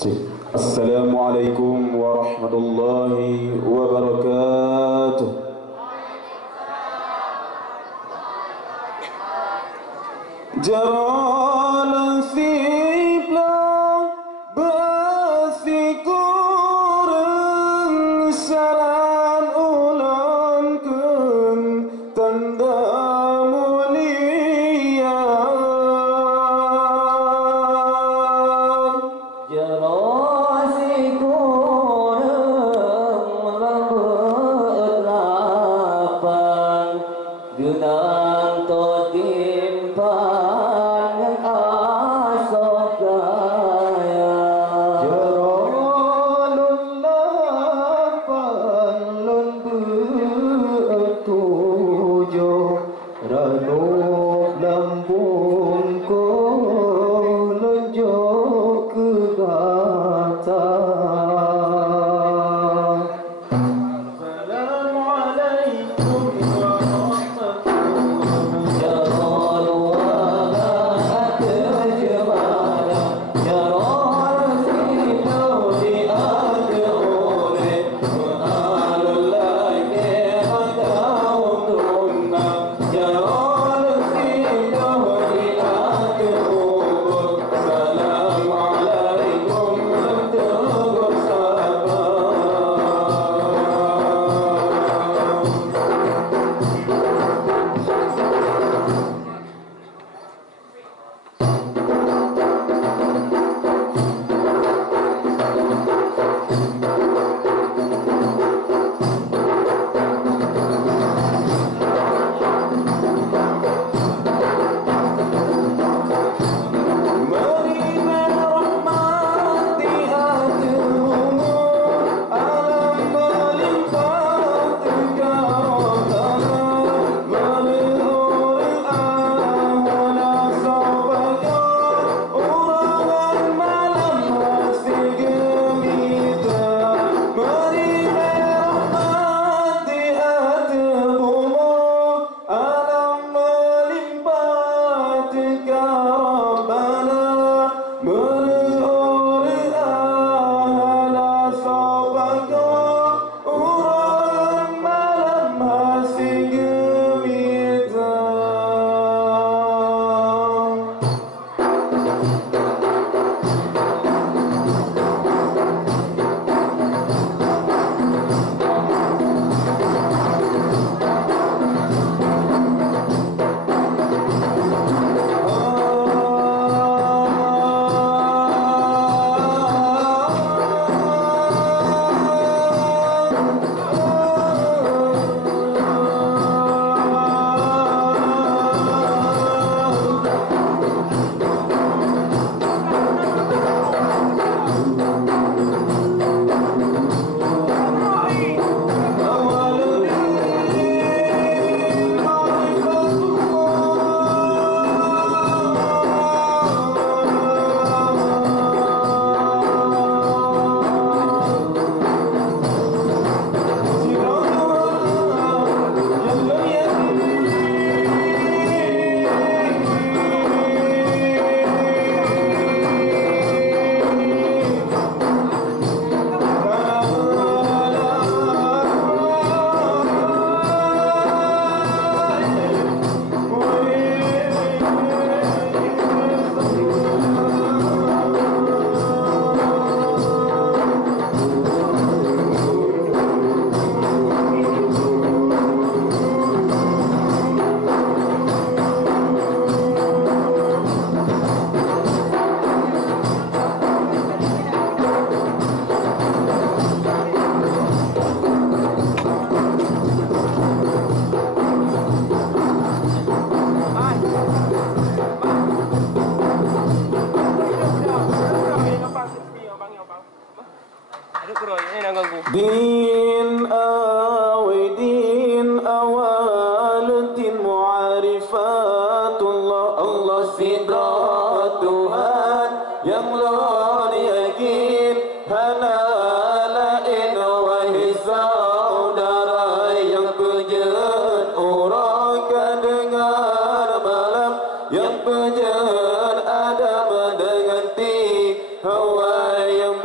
Assalamualaikum warahmatullahi wabarakatuh. Jalan siplang bersyukur saran ulankeun tanda mulia. Jalan syukur melambut lapang geunang totimpan yang asok gaya. Jalan lapang lembut tujuh ranuk lambung ko lonjok ke gata. Assalamualaikum warahmatullahi Jalan wabah terjemana, jalan silau di akhirone, menalulai atau tunna, jalan silau di akhirone. Assalamualaikum warahmatullahi Din awidin awalatin mu'arifatullah Allah sidra Tuhan yang la yakin hanalain wahai saudara yang pejan orang dengar malam yang pejan Adam dengan ti Hawa yang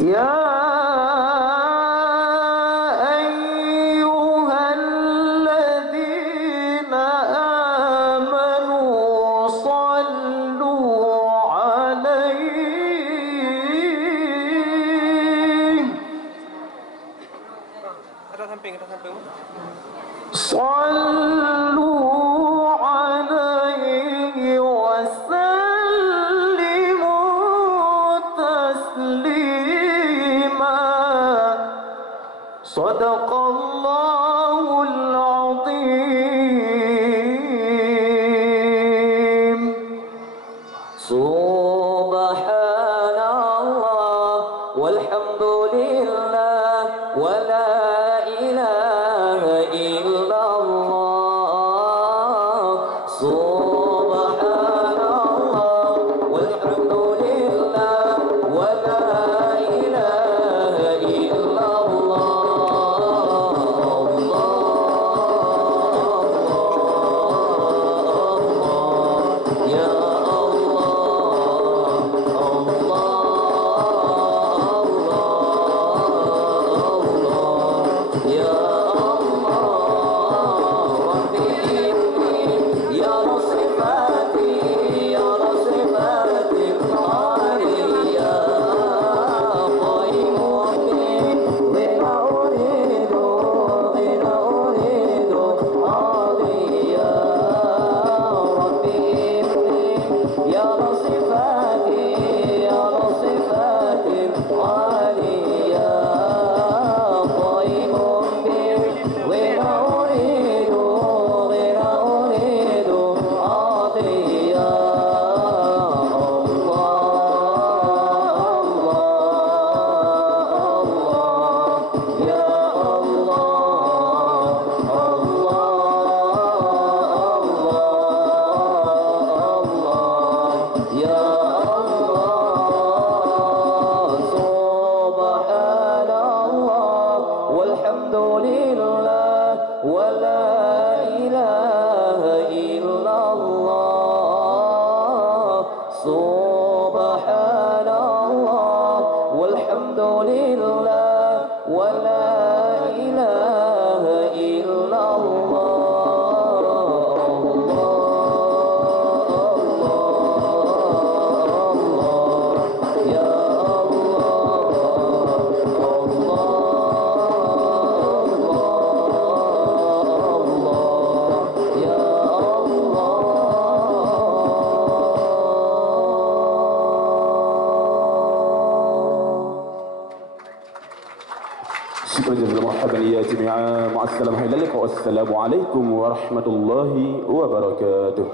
يا أيها الذين آمنوا صلوا عليه صلوا عليه وسلموا تسليما صدق الله العظيم سبحان الله والحمد لله ولا إله إلا الله سبحان الله والحمد لله ولا إله إلا الله يا والحمد لله ولا إله إلا الله سبحان الله والحمد لله ولا إله إلا شكرا جزيلا مرحبا يا جميعا مع السلامة إلى اللقاء والسلام عليكم ورحمة الله وبركاته.